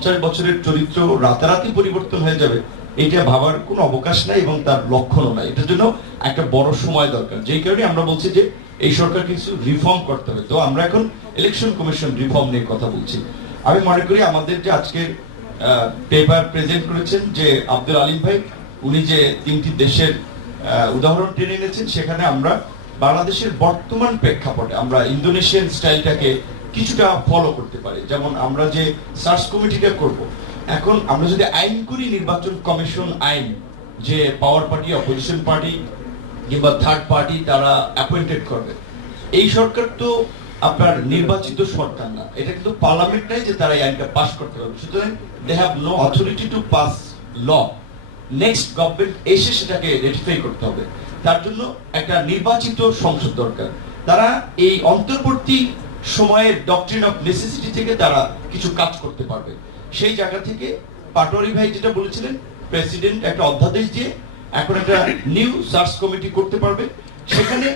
50 বছরের চরিত্র রাতারাতি পরিবর্তন হয়ে যাবে এটা ভাবার কোনো অবকাশ নাই এবং তার লক্ষণও নাই। এটার জন্য একটা বড় সময় দরকার, যেই কারণে আমরা বলছি যে এই সরকার কিছু রিফর্ম করতে হবে। তো আমরা এখন ইলেকশন কমিশন রিফর্ম নিয়ে কথা বলছি। আমি মনে করি আমাদের যে আজকের পেপার প্রেজেন্ট করেছেন যে আব্দুল আলিম ভাই, উনি যে 3টি দেশের উদাহরণ টেনে এনেছেন, সেখানে আমরা বাংলাদেশের বর্তমান প্রেক্ষাপটে আমরা ইন্দোনেশিয়ান স্টাইলটাকে কিছুটা ফলো করতে পারি। যেমন আমরা যে সার্চ কমিটিটা করব, এখন আমরা যদি আইন করি, নির্বাচন কমিশন আইন, যে পাওয়ার পার্টি, অপোজিশন পার্টি কিংবা থার্ড পার্টি তারা অ্যাপয়েন্টেড করবে। এই সরকার তো আপনার নির্বাচিত সরকার না, এটা কিন্তু পার্লামেন্ট নাই যে তারা এই আইনটা পাস করতে পারবে। সুতরাং they have no authority to pass law. Next government এসে সেটাকে রেটিফাই করতে হবে। তার জন্য একটা নির্বাচিত সংসদ দরকার। তারা এই অন্তর্বর্তী সময়ের ডক্ট্রিন অফ নেসেসিটি থেকে তারা কিছু কাজ করতে পারবে। সেই জায়গা থেকে পাটোয়ারি ভাই যেটা বলেছিলেন, প্রেসিডেন্ট একটা অধ্যাদেশ দিয়ে এখন একটা নিউ সার্চ কমিটি করতে পারবে। সেখানে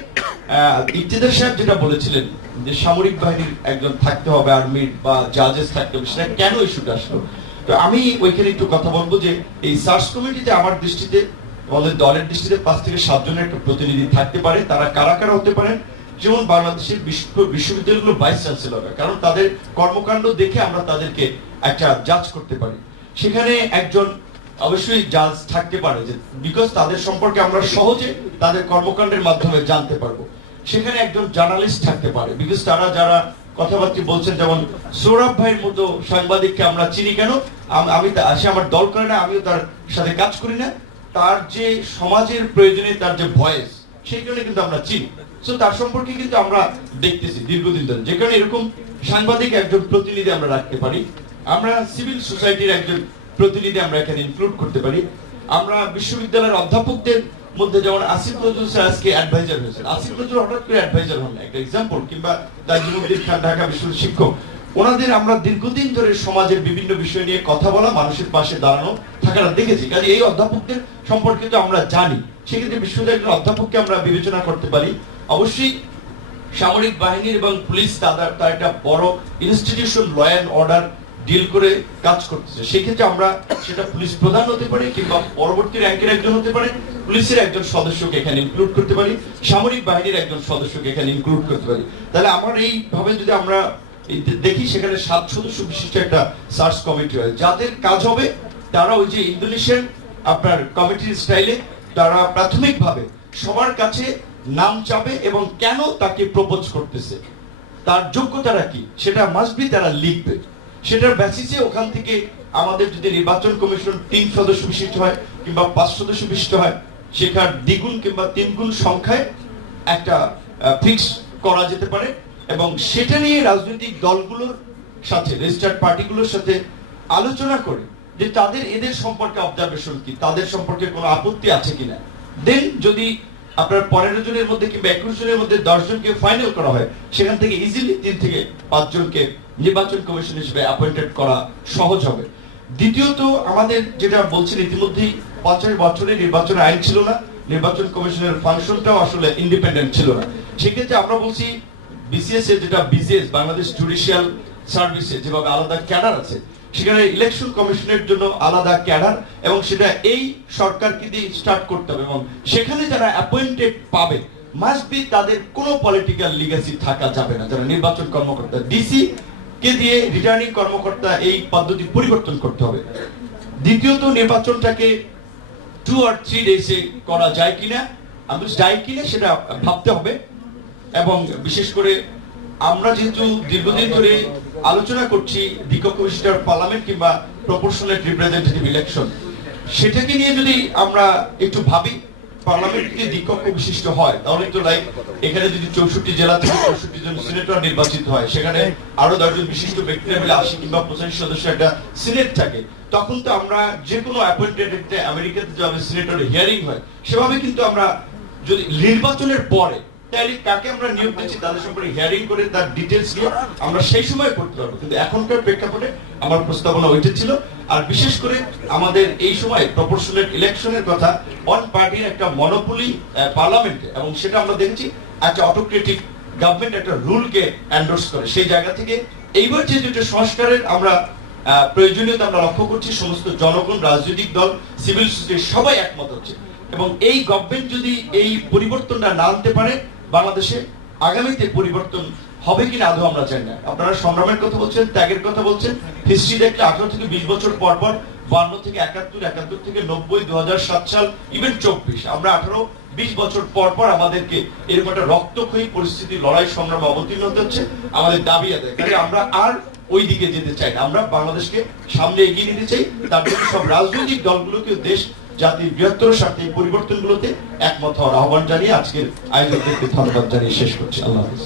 ইফতেখার সাহেব যেটা বলেছিলেন যে সামরিক বাহিনীর একজন থাকতে হবে, আর্মির বা জাজেস থাকতে হবে, সেটা কেন ইস্যুটা আসলো? তো আমি ওইখানে একটু কথা বলবো যে এই সার্চ কমিটিতে আমার দৃষ্টিতে, আমাদের দলের দৃষ্টিতে 5 থেকে 7 জনের একটা প্রতিনিধি থাকতে পারে। তারা কারা কারা হতে পারেন? যেমন বাংলাদেশের বিশ্ববিদ্যালয়গুলো ভাইস চ্যান্সেলর, কারণ তাদের কর্মকাণ্ড দেখে আমরা তাদেরকে একটা জাজ করতে পারি। সেখানে একজন অবশ্যই জাজ থাকতে পারে, যে বিকজ তাদের সম্পর্কে আমরা সহজে তাদের কর্মকাণ্ডের মাধ্যমে জানতে পারবো। সেখানে একজন জার্নালিস্ট থাকতে পারে, বিকজ তারা যারা কথাবার্তা বলছেন, যেমন সৌরভ ভাইয়ের মতো সাংবাদিককে আমরা চিনি কেন? আমি সে আমার দল করে না, আমিও তার সাথে কাজ করি না, তার যে সমাজের প্রয়োজনে তার যে ভয়েস, সেই কারণে কিন্তু আমরা চিনি। সো তার সম্পর্কে কিন্তু আমরা দেখতেছি দীর্ঘদিন ধরে, যে কারণে এরকম সাংবাদিক একজন প্রতিনিধি আমরা রাখতে পারি। আমরা সিভিল সোসাইটির একজন প্রতিনিধি আমরা এখানে ইনক্লুড করতে পারি। আমরা বিশ্ববিদ্যালয়ের অধ্যাপকদের মধ্যে যেমন আসিফ নজরুল স্যার আজকে অ্যাডভাইজার হয়েছেন, আসিফ নজরুল হঠাৎ করে অ্যাডভাইজার হন না, একটা এক্সাম্পল। কিংবা তাজিমুদ্দিন খান ঢাকা বিশ্ববিদ্যালয়ের শিক্ষক, ওনাদের আমরা দীর্ঘদিন ধরে সমাজের বিভিন্ন বিষয় নিয়ে কথা বলা, মানুষের পাশে দাঁড়ানো থাকাটা দেখেছি। কাজে এই অধ্যাপকদের সম্পর্কে তো আমরা জানি, সেক্ষেত্রে বিশ্ববিদ্যালয়ের অধ্যাপককে আমরা বিবেচনা করতে পারি। অবশ্যই সামরিক বাহিনীর এবং পুলিশ তার একটা বড় institution, law and order deal করে কাজ করতেছে। সেক্ষেত্রে আমরা সেটা পুলিশ প্রধান হতে পারে, কিংবা পরবর্তী র্যাঙ্কের একজন হতে পারে, পুলিশের একজন সদস্যকে এখানে ইনক্লুড করতে পারি, সামরিক বাহিনীর একজন সদস্যকে এখানে ইনক্লুড করতে পারি। তাহলে আমার এইভাবে যদি আমরা দেখি, সেখানে 7 সদস্য বিশিষ্ট একটা সার্চ কমিটি হয়, যাদের কাজ হবে তারা ওই যে ইন্দোনেশিয়ান আপনার কমিটির স্টাইলে তারা প্রাথমিকভাবে সবার কাছে নাম চাবে এবং কেন তাকে প্রপোজ করতেছে, তার যোগ্যতাটা কি, সেটা মাস্ট বি তারা লিখবে। সেটার বেসিসে ওখান থেকে আমাদের যদি নির্বাচন কমিশন 3 সদস্য বিশিষ্ট হয় কিংবা 5 সদস্য বিশিষ্ট হয়, সেখানে দ্বিগুণ কিংবা 3 গুণ সংখ্যায় একটা ফিক্স করা যেতে পারে। এবং সেটা নিয়ে রাজনৈতিক দলগুলোর সাথে, রেজিস্টার্ড পার্টিগুলোর সাথে আলোচনা করে যে তাদের এদের সম্পর্কে অবজারভেশন কি, তাদের সম্পর্কে কোনো আপত্তি আছে কিনা। দেন যদি আপনার 15 জনের মধ্যে কিংবা 21 জনের মধ্যে 10 জনকে ফাইনাল করা হয়, সেখান থেকে ইজিলি 3 থেকে 5 জনকে নির্বাচন কমিশন হিসেবে অ্যাপয়েন্টেড করা সহজ হবে। দ্বিতীয়ত, আমাদের যেটা বলছেন, ইতিমধ্যেই 50 বছরে নির্বাচন আইন ছিল না, নির্বাচন কমিশনের ফাংশনটাও আসলে ইন্ডিপেন্ডেন্ট ছিল না। সেক্ষেত্রে আমরা বলছি বিসিএস এর যেটা বিসিএস, বাংলাদেশ জুডিশিয়াল সার্ভিসে যেভাবে আলাদা ক্যাডার আছে, সেখানে ইলেকশন কমিশনের জন্য আলাদা ক্যাডার, এবং সেটা এই সরকারকে দিয়ে স্টার্ট করতে হবে। এবং সেখানে যারা অ্যাপয়েন্টেড পাবে মাস্ট বি তাদের কোনো পলিটিক্যাল লিগ্যাসি থাকা যাবে না। যারা নির্বাচন কর্মকর্তা, ডিসি কে দিয়ে রিটার্নিং কর্মকর্তা, এই পদ্ধতি পরিবর্তন করতে হবে। দ্বিতীয়ত, নির্বাচনটাকে 2 or 3 ডেজে করা যায় কিনা, সেটা ভাবতে হবে। এবং বিশেষ করে আমরা যেহেতু দীর্ঘদিন ধরে আলোচনা করছি দ্বিকক্ষ বিশিষ্ট পার্লামেন্ট কিংবা প্রপোর্শনাল রিপ্রেজেন্টেটিভ ইলেকশন, সেটাকে নিয়ে যদি আমরা একটু ভাবি, পার্লামেন্ট যদি দ্বিকক্ষ বিশিষ্ট হয়, তাহলে তো লাইক এখানে যদি 64 জেলা থেকে 64 জন সিনেটর নির্বাচিত হয়, সেখানে আরো 10 জন বিশিষ্ট ব্যক্তিরা মিলে 80 কিংবা 85 সদস্য একটা সিনেট থাকে, তখন তো আমরা যে কোনো অ্যাপয়েন্টেড আমেরিকাতে যেভাবে সিনেটর হিয়ারিং হয়, সেভাবে কিন্তু আমরা যদি নির্বাচনের পরে তাহলে কাকে আমরা নিয়োগ দিচ্ছি তাদের সম্পর্কে হিয়ারিং করে তার ডিটেইলস নিয়ে আমরা সেই সময় করতে পারবো। কিন্তু এখনকার প্রেক্ষাপটে আমার প্রস্তাবনা ওইটা ছিল। আর বিশেষ করে আমাদের এই সময় প্রপোর্শনাল ইলেকশনের কথা, ওয়ান পার্টির একটা মনোপলি পার্লামেন্টে, এবং সেটা আমরা দেখছি একটা অটোক্রেটিক গভর্নমেন্ট একটা রুলকে এন্ডোর্স করে। সেই জায়গা থেকে এইবার যে দুটো সংস্কারের আমরা প্রয়োজনীয়তা আমরা লক্ষ্য করছি। সমস্ত জনগণ, রাজনৈতিক দল, সিভিল সোসাইটি সবাই একমত হচ্ছে এবং এই গভর্নমেন্ট যদি এই পরিবর্তনটা না আনতে পারে বাংলাদেশে আগামীতে পরিবর্তন হবে কিনা আদৌ আমরা জানি না। আপনারা সংগ্রামের কথা বলছেন, ত্যাগের কথা বলছেন, হিস্ট্রি দেখলে 18 থেকে 20 বছর পর পর 52 থেকে 71, 71 থেকে 90, 2007 সাল, ইভেন 24, আমরা 18-20 বছর পর পর আমাদেরকে এরকম একটা রক্তক্ষয়ী পরিস্থিতি, লড়াই সংগ্রামে অবতীর্ণ হতে হচ্ছে। আমাদের দাবি আদায়, কারণ আমরা আর ওই দিকে যেতে চাই না, আমরা বাংলাদেশকে সামনে এগিয়ে নিতে চাই। তার জন্য সব রাজনৈতিক দলগুলোকে দেশ জাতির বৃহত্তর স্বার্থে এই পরিবর্তনগুলোতে একমত হওয়ার আহ্বান জানিয়ে আজকের আয়োজকদেরকে ধন্যবাদ জানিয়ে শেষ করছি। আল্লাহ হাফেজ।